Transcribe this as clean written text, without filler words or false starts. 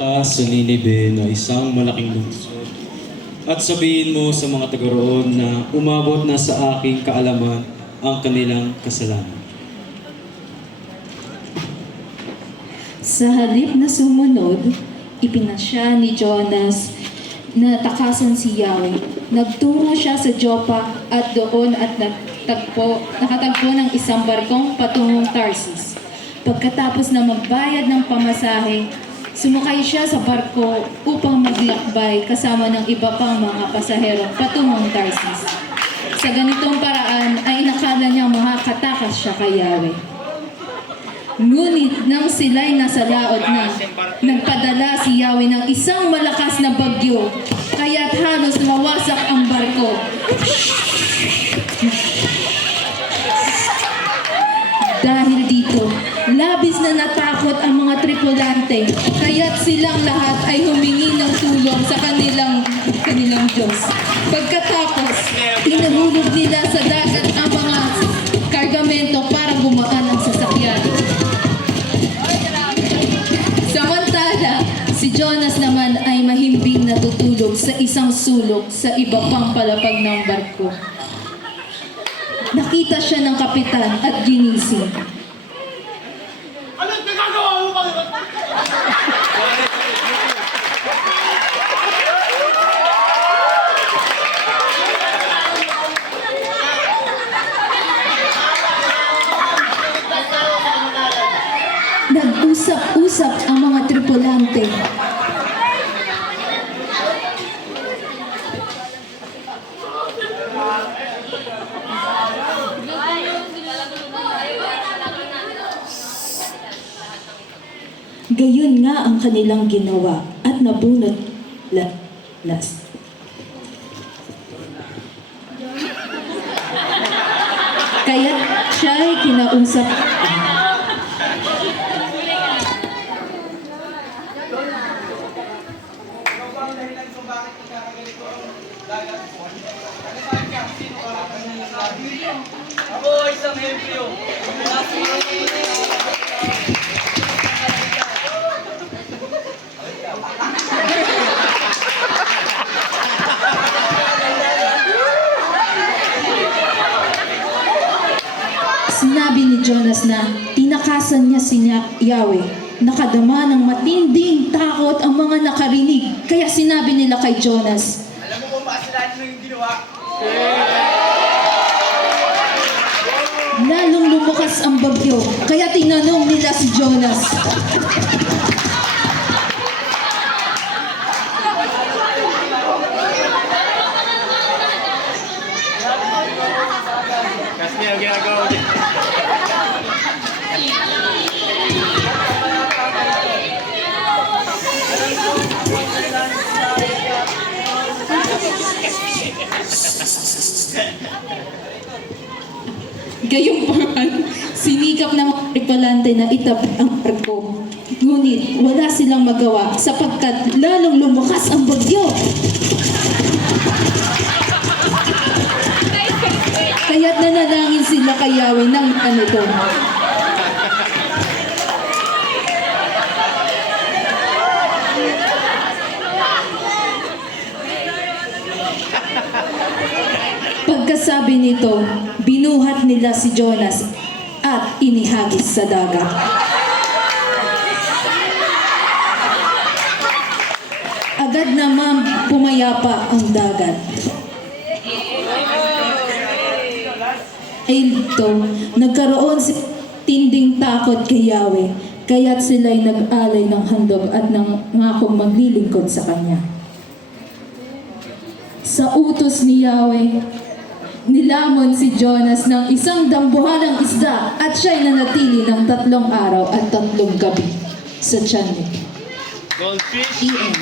ka sa Ninibe na isang malaking lungsod at sabihin mo sa mga taga roon na umabot na sa aking kaalaman ang kanilang kasalanan. Sa halip na sumunod, ipinasya ni Jonas na takasan si Yahweh. Nagtungo siya sa Joppa at doon at nakatagpo ng isang barkong patungong Tarsus. Pagkatapos na magbayad ng pamasahe, sumakay siya sa barko upang maglakbay kasama ng iba pang mga pasahero patungong Tarsus. Sa ganitong paraan ay inakala niyang makakatakas siya kay Yahweh. Ngunit nang sila'y nasa laot na, nagpadala si Yahweh ng isang malakas na bagyo, kaya't halos mawasak ang barko. Dahil dito, labis na natakot ang mga tripulante, kaya't silang lahat ay humingi ng tulong sa kanilang Diyos. Pagkatapos, inuhulog nila sa dagat ang mga kargamento para gumaan ang sasakyan. Samantala, si Jonas naman ay mahimbing natutulog sa isang sulok sa iba pang palapag ng barko. Nakita siya ng kapitan at ginising. Anong nagagawa mo ba? Nag-usap-usap ang mga tripulante. Gayon nga ang kanilang ginawa at nabunot las. Kaya siya ay kinausap. Ako isang Hebreo. Sinabi ni Jonas na tinakasan niya si Yahweh. Nakadama ng matinding takot ang mga nakarinig. Kaya sinabi nila kay Jonas, Alam mo kung makasalanan mo yung ginawa? lalong lumukas ang bagyo. Kaya tinanong nila si Jonas, Kasi niya ginagawa niya. gayunpaman, sinikap ng mga tripulante na itabi ang barko. Ngunit wala silang magawa sapagkat lalong lumukas ang bagyo. Kaya't nanalangin sila kay Yahweh ng ganito. Pagkasabi nito, binuhat nila si Jonas at inihagis sa dagat. Agad naman pumayapa ang dagat. Ay ito, nagkaroon si tinding takot kay Yahweh, kaya't sila'y nag-alay ng handog at nangakong maglilingkod sa kanya. Sa utos ni Yahweh, nilamon si Jonas ng isang dambuhalang isda at siya'y nanatili ng 3 araw at 3 gabi sa tiyan nito. Goldfish? The end.